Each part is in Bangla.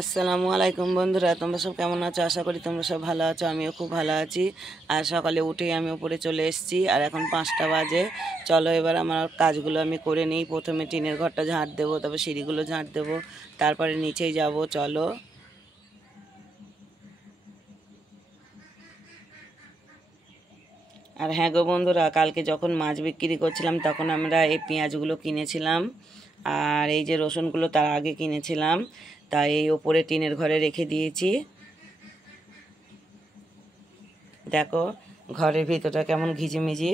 আসসালামু আলাইকুম বন্ধুরা, তোমরা সব কেমন আছো? আশা করি তোমরা সব ভালো আছো। আমিও খুব ভালো আছি। আর সকালে উঠেই আমি উপরে চলে এসেছি, আর এখন 5টা বাজে। চলো এবার আমার কাজগুলো আমি করে নিই। প্রথমে টিনের ঘরটা ঝাঁট দেবো, তারপর সিঁড়িগুলো ঝাঁট দেবো, তারপরে নিচেই যাব। চলো। আর হ্যাঁ গো বন্ধুরা, কালকে যখন মাছ বিক্রি করছিলাম তখন আমরা এই পেঁয়াজগুলো কিনেছিলাম, আর এই যে রসুনগুলো তার আগে কিনেছিলাম। তাই এই ওপরে টিনের ঘরে রেখে দিয়েছি। দেখো ঘরের ভিতরটা কেমন ঘিজিমিজি।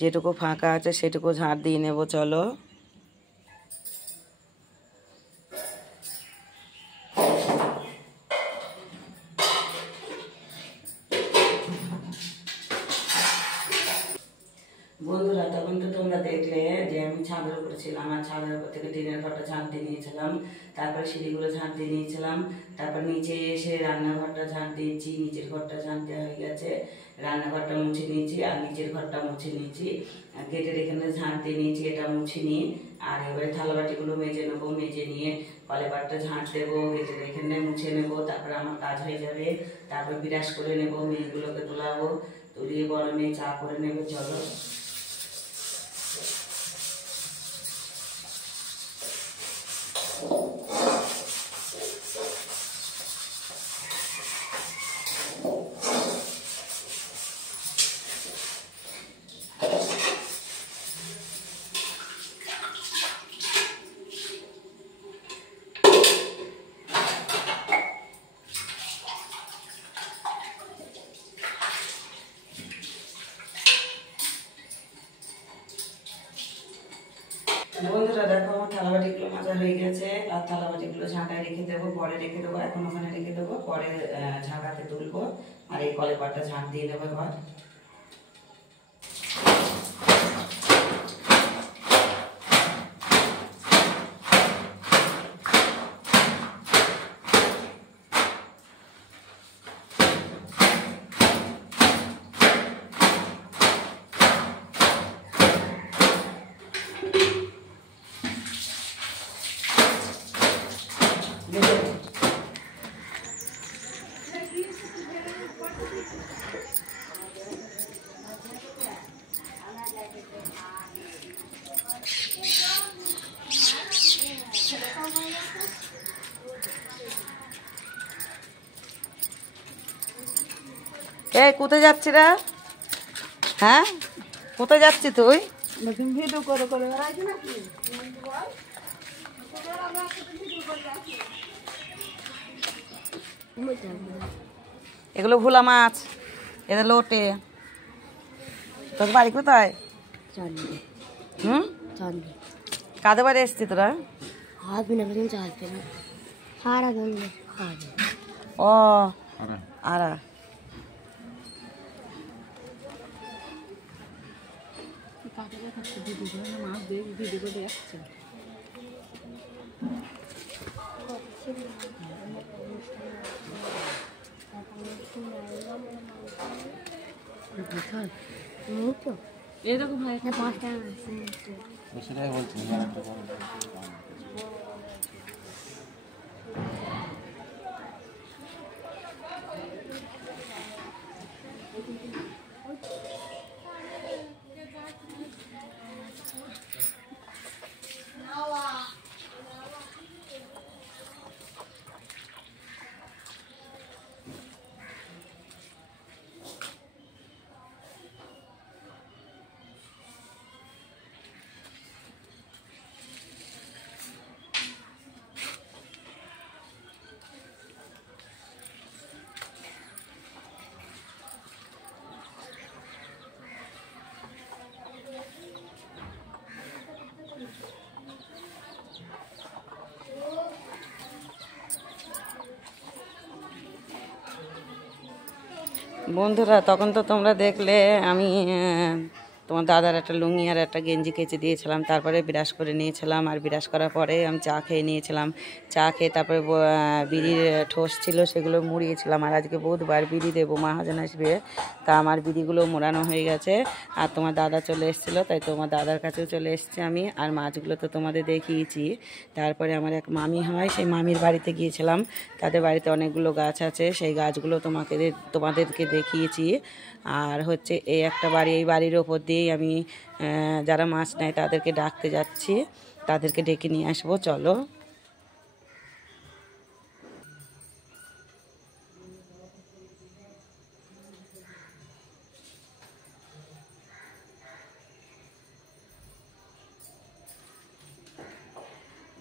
যেটুকু ফাঁকা আছে সেটুকু ঝাড় দিয়ে নেব। চলো। বন্ধুরা, তখন তো তোমরা দেখলে যে আমি ছাদের উপরে ছিলাম, আর ছাদের উপর থেকে টিনের ঘরটা ঝাঁট দিয়ে নিয়েছিলাম, তারপরে সিঁড়িগুলো ঝাঁট দিয়ে নিয়েছিলাম, তারপর নিচে এসে রান্নাঘরটা ঝাঁট দিয়েছি, নিচের ঘরটা ঝাঁট দেওয়া হয়ে গেছে, রান্নাঘরটা মুছে নিয়েছি, আর নিচের ঘরটা মুছে নিয়েছি, আর গেটের এখানে ঝাঁট দিয়ে নিয়েছি, এটা মুছে নিয়ে আর এবারে থালাবাটিগুলো মেজে নেবো। মেজে নিয়ে কলেপাটটা ঝাঁট দেবো, গেটের এখানে মুছে নেবো, তারপরে আমার কাজ হয়ে যাবে। তারপর বিরাস করে নেবো, মেয়েগুলোকে তোলাবো, তুলিয়ে বড় মেয়ে চা করে নেবে। চলো। বন্ধুরা দেখো, আমার থালাবাটিগুলো মাজা হয়ে গেছে, আর থালাবাটিগুলো ঝাঁটায় রেখে দেবো, পরে রেখে দেবো, এখন ওখানে রেখে দেবো, পরে ঝাঁটাতে তুলবো। আর এই কলেপাটটা ঝাঁট দিয়ে দেবো এবার। এই কোথায় যাচ্ছি রে? হ্যাঁ, কোথায় যাচ্ছি তুই? ভিডিও করে করে এগুলো ভোলা মাছ, এদের লোটে। তোর বাড়ি কোথায়? হুম, কাদের বাড়ি এসছি তোরা? ও আরা। মাছ দিয়ে ভিডিও করে আসছে। এরকম হয় 5 টাকা সেটাই বলছি। বন্ধুরা, তখন তো তোমরা দেখলে আমি তোমার দাদার একটা লুঙ্গি আর একটা গেঞ্জি কেচে দিয়েছিলাম, তারপরে বিরাস করে নিয়েছিলাম। আর বিরাস করার পরে আমি চা খেয়ে নিয়েছিলাম। চা খেয়ে তারপরে বিড়ির ঠোস ছিল সেগুলো মুড়িয়েছিলাম। আর আজকে বুধবার বিড়ি দেবো, মহাজন আসবে, তা আমার বিড়িগুলো মোড়ানো হয়ে গেছে। আর তোমার দাদা চলে এসেছিলো, তাই তোমার দাদার কাছেও চলে এসেছি আমি। আর মাছগুলো তো তোমাদের দেখিয়েছি। তারপরে আমার এক মামি হয়, সেই মামির বাড়িতে গিয়েছিলাম। তাদের বাড়িতে অনেকগুলো গাছ আছে, সেই গাছগুলো তোমাদেরকে দেখিয়েছি। আর হচ্ছে এই একটা বাড়ি, এই বাড়ির ওপর দিয়েই আমি যারা মাছ নেয় তাদেরকে ডাকতে যাচ্ছি, তাদেরকে ডেকে নিয়ে আসবো, চলো।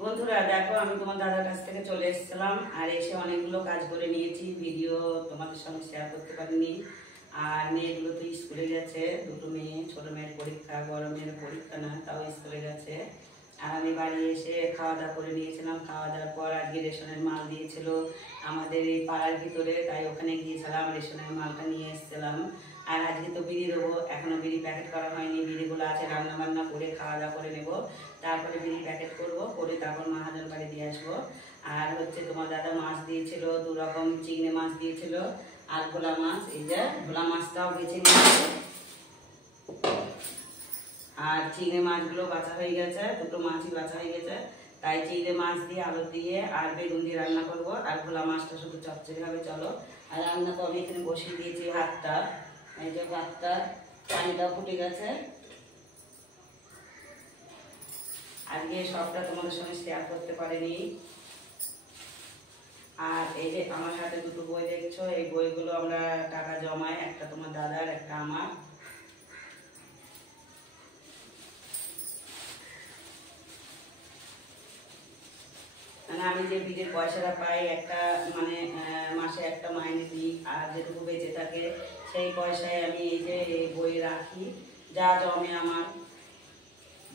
বন্ধুরা দেখো, আমি তোমার দাদার কাছ থেকে চলে এসেছিলাম। আর এসে অনেকগুলো কাজ করে নিয়েছি, ভিডিও তোমাদের সঙ্গে শেয়ার করতে পারিনি। আর মেয়েগুলো তো স্কুলে গেছে, দুটো মেয়ে, ছোট মেয়ের পরীক্ষা, বড় মেয়ের পরীক্ষা না, তাও স্কুলে গেছে। আর আমি বাড়ি এসে খাওয়া দাওয়া করে নিয়েছিলাম। খাওয়া দাওয়ার পর আজকে রেশনের মাল দিয়েছিল আমাদের এই পাড়ার ভিতরে, তাই ওখানে গিয়েছিলাম, রেশনের মালটা নিয়ে এসেছিলাম। আর আজকে তো বিড়ি দেবো, এখনো বিড়ি প্যাকেট করা হয়নি। বিড়িগুলো আছে, রান্না বান্না করে খাওয়া দাওয়া করে নেবো, তারপরে বিড়ি প্যাকেট করবো, করে তারপর মহাজন বাড়ি দিয়ে আসবো। আর হচ্ছে তোমার দাদা মাছ দিয়েছিল, 2 রকম চিংড়ি মাছ দিয়েছিল আর ভোলা মাছ। এই যে ভোলা মাছটাও বেছে নিয়েছে। আর চিংড়ি মাছগুলো বাছা হয়ে গেছে, 2টো মাছই বাছা হয়ে গেছে। তাই চিংড়ি মাছ দিয়ে আলু দিয়ে আর বেগুন দিয়ে রান্না করবো। আর ভোলা মাছটা শুধু চচ্চড়ি হবে, চলো। আর রান্না তো আমি এখানে বসিয়ে দিয়েছি ভাতটা। এই যে ভাতটা, পানিটাও ফুটে গেছে। আজকে সবটা তোমাদের সঙ্গে শেয়ার করতে পারিনি। আর এই যে আমার হাতে 2টো বই দেখছো, এই বইগুলো আমরা টাকা জমাই, একটা তোমার দাদার, একটা আমার। মানে আমি যে বিলের পয়সাটা পাই, একটা মানে মাসে একটা মাইনে দিই, আর যেটুকু বেঁচে থাকে সেই পয়সায় আমি এই যে এই বই রাখি, যা জমে আমার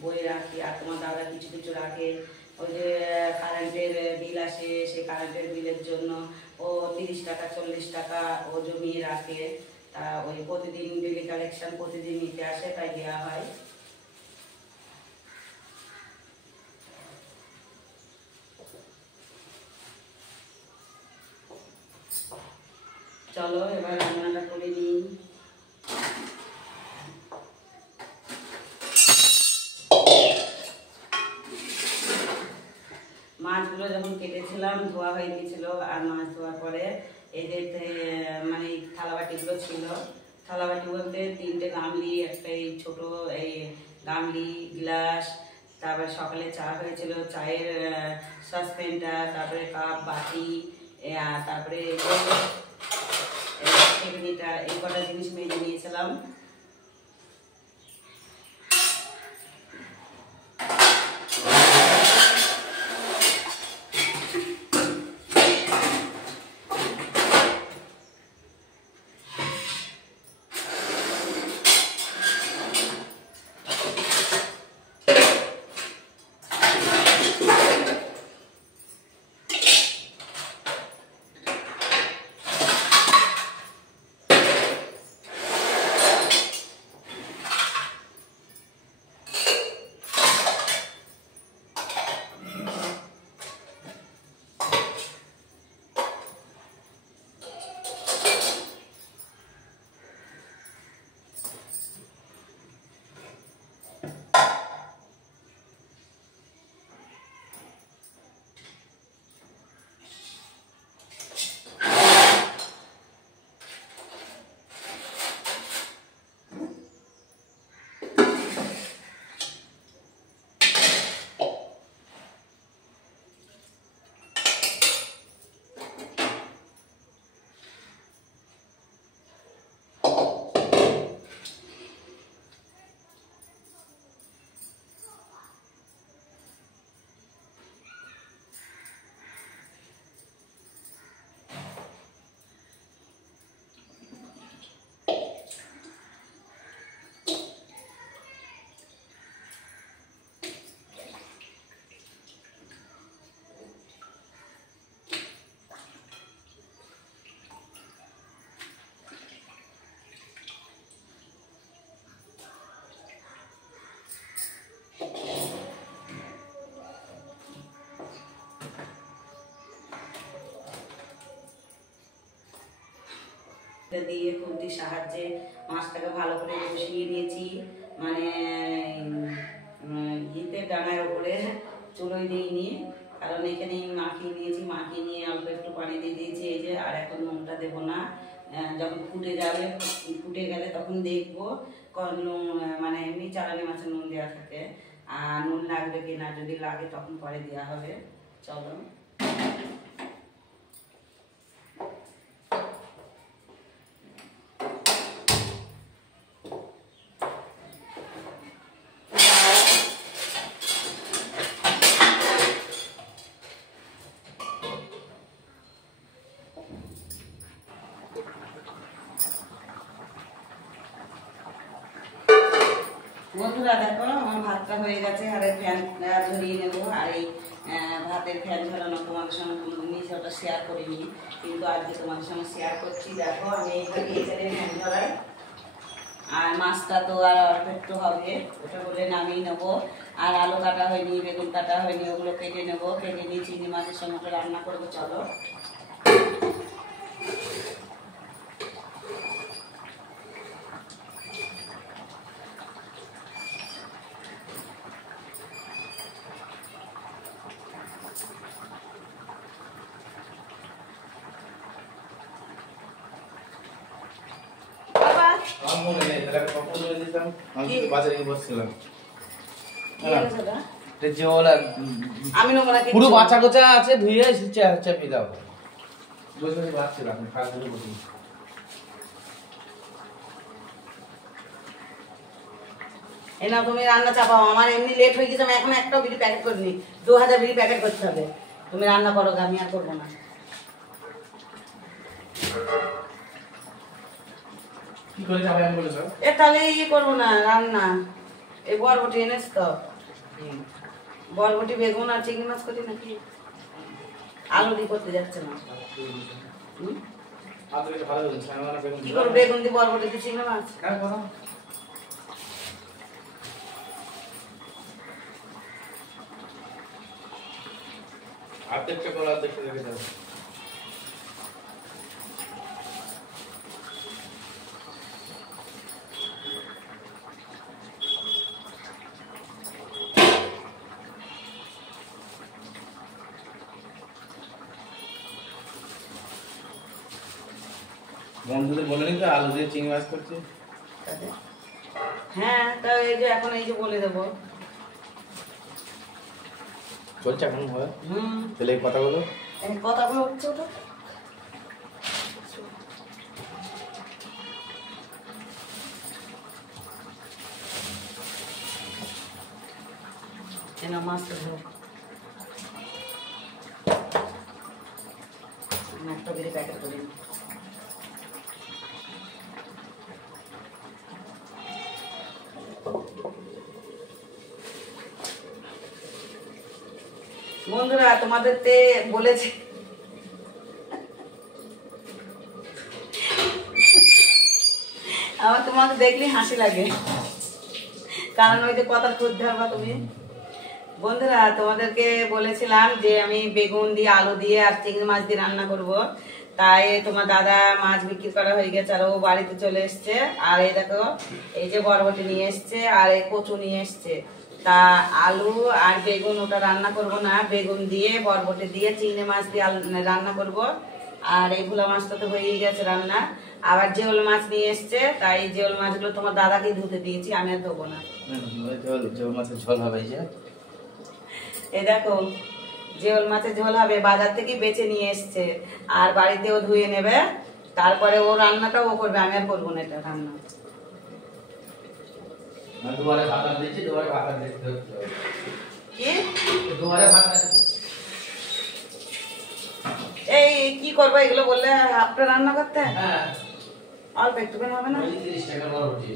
বই রাখি। আর তোমার দাদা কিছু কিছু রাখে, ওই যে কারেন্টের বিল আসে, সেই কারেন্টের বিলের জন্য ও 30 টাকা 40 টাকা ও জমিয়ে রাখে। তা ওই প্রতিদিন ডেলি কালেকশন প্রতিদিন নিতে আসে, তাই দেওয়া হয়। চলো এবার রান্নাটা করে নিই। মাছগুলো যখন কেটেছিলাম ধোয়া হয়ে গিয়েছিল। আর মাছ ধোয়ার পরে এই যে মানে থালাবাটিগুলো ছিল, থালাবাটি বলতে 3টে গামলি, একটা এই ছোট এই গামলি, গ্লাস, তারপরে সকালে চা হয়েছিল, চায়ের সসপ্যানটা, তারপরে কাপ, বাটি, তারপরে সেগুলিটা, এই কটা জিনিস মেজে নিয়েছিলাম। দিয়ে খুন্তির সাহায্যে মাছটাকে ভালো করে কষিয়ে নিয়েছি, মানে ইতে ডাঙার উপরে চুলোয় দিইনি, কারণ এখানে মাখিয়ে নিয়েছি, মাখিয়ে নিয়ে অল্প একটু পানি দিয়ে দিয়েছি। এই যে আর এখন নুনটা দেবো না, যখন ফুটে যাবে, ফুটে গেলে তখন দেখবো মানে এমনি চালানি মাছের নুন দেওয়া থাকে, আর নুন লাগবে কিনা, যদি লাগে তখন পরে দেওয়া হবে। চলো বন্ধুরা, দেখো আমার ভাতটা হয়ে গেছে, আর এই ফ্যান ধরিয়ে নেবো। আর এই ভাতের ফ্যান ঝরানো তোমাদের সঙ্গে কোনোদিনই ওটা শেয়ার করিনি, কিন্তু আজকে তোমাদের সঙ্গে শেয়ার করছি। দেখো আমি এইভাবে এখানে ফ্যান ঝরাই, আর মাছটা তো আর অল্প একটু হবে, ওটা বলে নামিয়ে নেবো। আর আলু কাটা হয়নি, বেগুন কাটা হয়নি, ওগুলো কেটে নেবো, কেটে নিয়ে চিংড়ি মাছের সঙ্গে ওটা রান্না করবো। চলো পুরো বাচ্চা কোচা আছে, ধুয়ে চেপে দাও। বসে বসে বাচ্চালাম খাগুলো বসে। এই না, তুমি রান্না চাপাও, আমার এমনি লেট হয়ে গেছে, আমি এখন একটাও বিড়ি প্যাকেট করিনি, 2000 বিড়ি প্যাকেট করতে হবে। তুমি রান্না করো, আমি আর করবো না। কি করে যাবে আমি বলেছ? এ তাহলে ইয়ে করবো না রান্না, এই বরবটি এনেছ তো, বরবটি বেগুন আর চিংড়ি মাছ করি নাকি, আলু দিয়ে করতে যাচ্ছে না। কি করবো, বেগুন দিয়ে বরবটি দিয়ে চিংড়ি মাছ? অর্ধেকটা করে অর্ধেকটা রেখে দাও। বন্ধুদের বলে নি তো আলু দিয়ে চিংড়ি মাছ করছে? হ্যাঁ, তা এই যে এখন এই যে বলে দেবো। চলছে এখন হবে। তাহলে এই কথাগুলো হচ্ছে ওটা। মাছটা ধরো, একটা বেড়ে প্যাকেট করি। বন্ধুরা, তোমাদেরকে বলেছি আমার তোমাকে দেখলে হাসি লাগে, কারণ ওই যে কথা খুঁজ ধরবা তুমি। বন্ধুরা, তোমাদেরকে বলেছিলাম যে আমি বেগুন দিয়ে, আলু দিয়ে আর চিংড়ি মাছ দিয়ে রান্না করব। তাই তোমার দাদা মাছ বিক্রি করা হয়ে গেছে, আর ও বাড়িতে চলে এসছে। আর এই দেখো, এই যে বরবটি নিয়ে এসছে, আর এই কচু নিয়ে এসছে। তা আলু আর বেগুন ওটা রান্না করব না, বেগুন দিয়ে বরবটি দিয়ে চিংড়ি মাছ দিয়ে রান্না করব। আর এই ভোলা মাছটা তো হয়েই গেছে রান্না। আবার জিওল মাছ নিয়ে এসছে, তাই জিওল মাছগুলো তোমার দাদাকে ধুতে দিয়েছি, আমি আর ধোবো না। জিওল মাছের ঝোল হবে। এই দেখো, জিওল মাছের ঝোল হবে, বাজার থেকে বেছে নিয়ে এসছে, আর বাড়িতেও ধুয়ে নেবে, তারপরে ও রান্নাটাও ও করবে, আমি আর করবো না এটা রান্না। দুবারে ভাত দিয়েছি, দুবারে ভাত দিতে হচ্ছে। কি দুবারে ভাত দিয়েছি। এই কি করবো এগুলো বললে, হাফটা রান্না করতে? হ্যাঁ, অল্প একটুখানি হবে না? 30 টাকা বরবটি।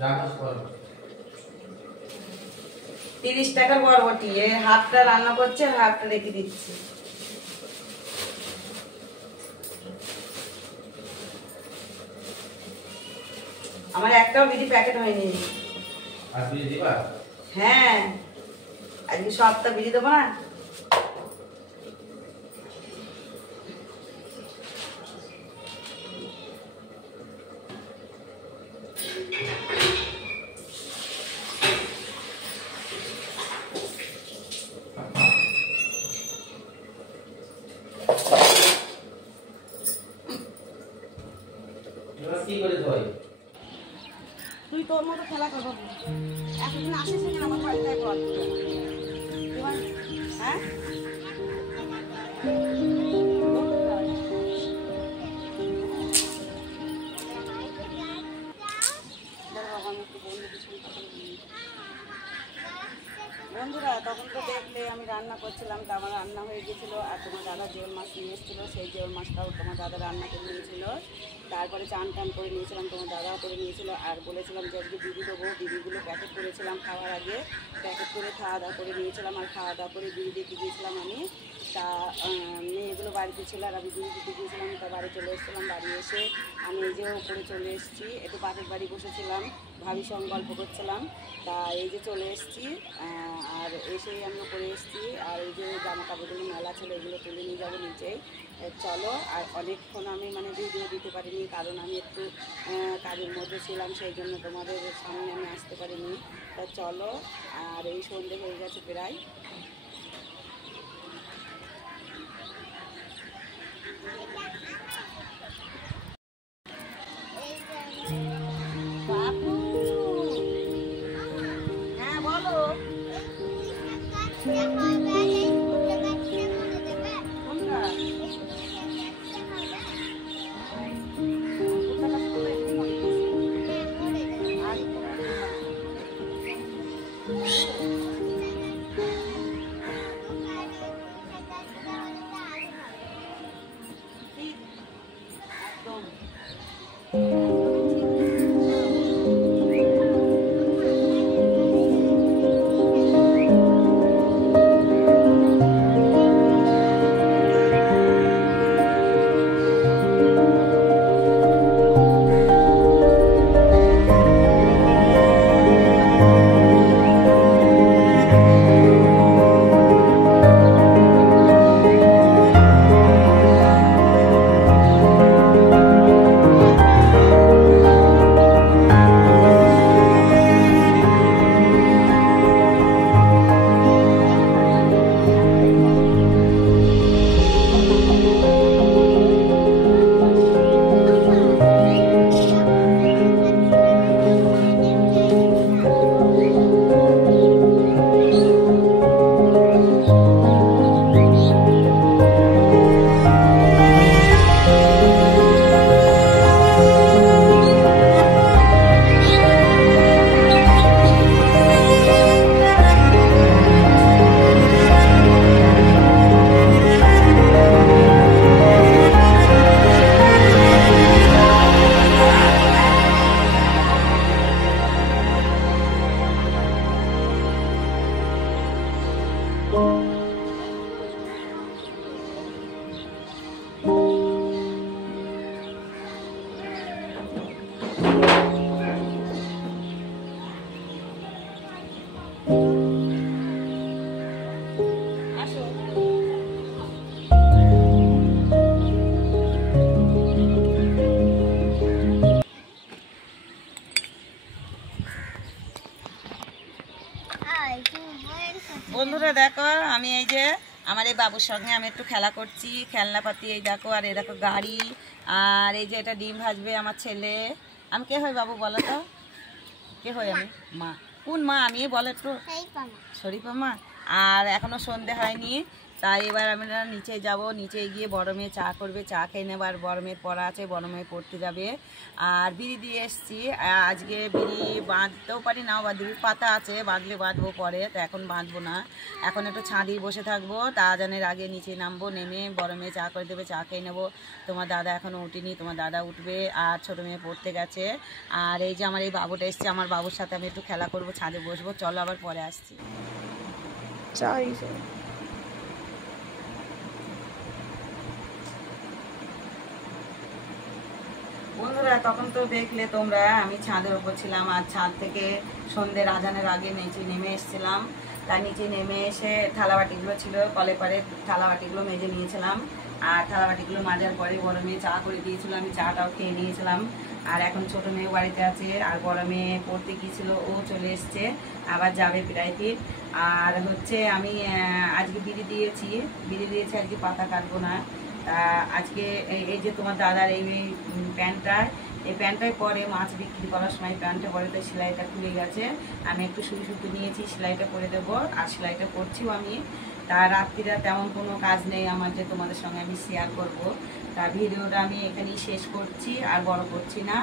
রান্না করো। 30 টাকার বরবটি, এই হাফটা রান্না করছে, আর হাফটা রেখে দিচ্ছি। আমার একটাও বিড়ি প্যাকেট হয়নি। আর বিড়ি দিবা? হ্যাঁ, আজকে সপ্তাহ বিড়ি দেবো না। খেলা করবো এতদিন আসিস না আমার বাড়িতে বল হ্যাঁ বন্ধুরা তখন তো দেখলে আমি রান্না করছিলাম, তো আমার রান্না হয়ে গেছিলো আর তোমার দাদা জিওল মাছ নিয়ে এসেছিলো, সেই জিওল মাছটাও তোমার দাদা রান্না করে নিয়েছিল। তারপরে চান টান করে নিয়েছিলাম, তোমার দাদাও করে নিয়েছিল। আর বলেছিলাম যে আজকে বিড়ি দেবো, বিড়িগুলো প্যাকেট করেছিলাম খাওয়ার আগে, প্যাকেট করে খাওয়া দাওয়া করে নিয়েছিলাম। আর খাওয়া দাওয়া করে বিড়ি দিতে গিয়েছিলাম আমি, তা মেয়েগুলো বাড়িতে ছিল আর আমি বিড়ি দিতে গিয়েছিলাম। তা বাড়ি চলে এসেছিলাম, বাড়ি এসে আমি এই যে উপরে চলে এসেছি, একটু পাশের বাড়ি বসেছিলাম, ভাবির সঙ্গে গল্প করছিলাম। তা এই যে চলে এসেছি, আর এসেই আমি উপরে এসেছি। আর এই যে জামা কাপড়গুলো মেলা ছিল, এগুলো তুলে নিয়ে যাবো নিচেই। চলো, আর অনেকক্ষণ আমি মানে ভিডিও দিতে পারিনি, কারণ আমি একটু কাজের মধ্যে ছিলাম, সেই জন্য তোমাদের সামনে আমি আসতে পারিনি। তা চলো, আর এই সন্ধে হয়ে গেছে প্রায়। বাবু হ্যাঁ বলো, কোনটা? একদম বন্ধুরা দেখো, আমি এই যে আমার এই বাবুর সঙ্গে আমি একটু খেলা করছি, খেলনাপাতি এই দেখো। আর এই দেখো গাড়ি, আর এই যে এটা ডিম ভাজবে আমার ছেলে। আমি কে হই বাবু বলো তো, কে হই আমি? মা। কোন মা আমি বলো একটু? শরীফা মা। আর এখনো সন্ধে হয়নি, তাই এবার আমরা নিচে যাব, নিচে গিয়ে বড় মেয়ে চা করবে, চা খেয়ে নেবো। আর বড় মেয়ের পড়া আছে, বড় মেয়ে পড়তে যাবে। আর বিড়ি দিয়ে এসছি, আজকে বিড়ি বাঁধতেও পারি, নাও বাঁধবি, পাতা আছে, বাঁধলে বাঁধবো পরে, তো এখন বাঁধবো না। এখন একটু ছাদে বসে থাকবো, তা আজানের আগে নিচে নামবো, নেমে বড় মেয়ে চা করে দেবে, চা খেয়ে নেবো। তোমার দাদা এখনও উঠিনি, তোমার দাদা উঠবে। আর ছোটো মেয়ে পড়তে গেছে। আর এই যে আমার এই বাবুটা এসছে, আমার বাবুর সাথে আমি একটু খেলা করবো, ছাদে বসবো। চলো আবার পরে আসছি। বন্ধুরা তখন তো দেখলে তোমরা, আমি ছাদের ওপর ছিলাম, আর ছাদ থেকে সন্ধ্যের আজানের আগে নিচে নেমে এসেছিলাম। তার নিচে নেমে এসে থালাবাটিগুলো ছিল কলে পারে, থালাবাটিগুলো মেজে নিয়েছিলাম। আর থালাবাটিগুলো মাজার পরে বড় মেয়ে চা করে দিয়েছিল, আমি চাটাও খেয়ে নিয়েছিলাম। আর এখন ছোটো মেয়ে বাড়িতে আছে, আর বড় মেয়ে পড়তে গিয়েছিল, ও চলে এসছে, আবার যাবে প্রায়দিন। আর হচ্ছে আমি আজকে বিড়ি দিয়েছি আজকে পাতা কাটবো না। আজকে এই যে তোমার দাদার এই প্যান্টটা, এই প্যান্টটাই পরে মাছ বিক্রি করার সময় প্যান্টটা পরে তো সেলাইটা খুলে গেছে। আমি একটু সুই সুতো নিয়েছি, সেলাইটা করে দেবো, আর সেলাইটা করছিও আমি। তা রাত্রিরা তেমন কোনো কাজ নেই আমার যে তোমাদের সঙ্গে আমি শেয়ার করব। তা ভিডিওটা আমি এখানেই শেষ করছি, আর বড় করছি না।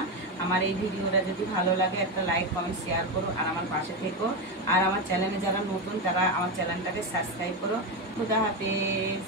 আমার এই ভিডিওটা যদি ভালো লাগে একটা লাইক কমেন্ট শেয়ার করো, আর আমার পাশে থেকো। আর আমার চ্যানেলে যারা নতুন তারা আমার চ্যানেলটাকে সাবস্ক্রাইব করো। খুদা হাফেজ।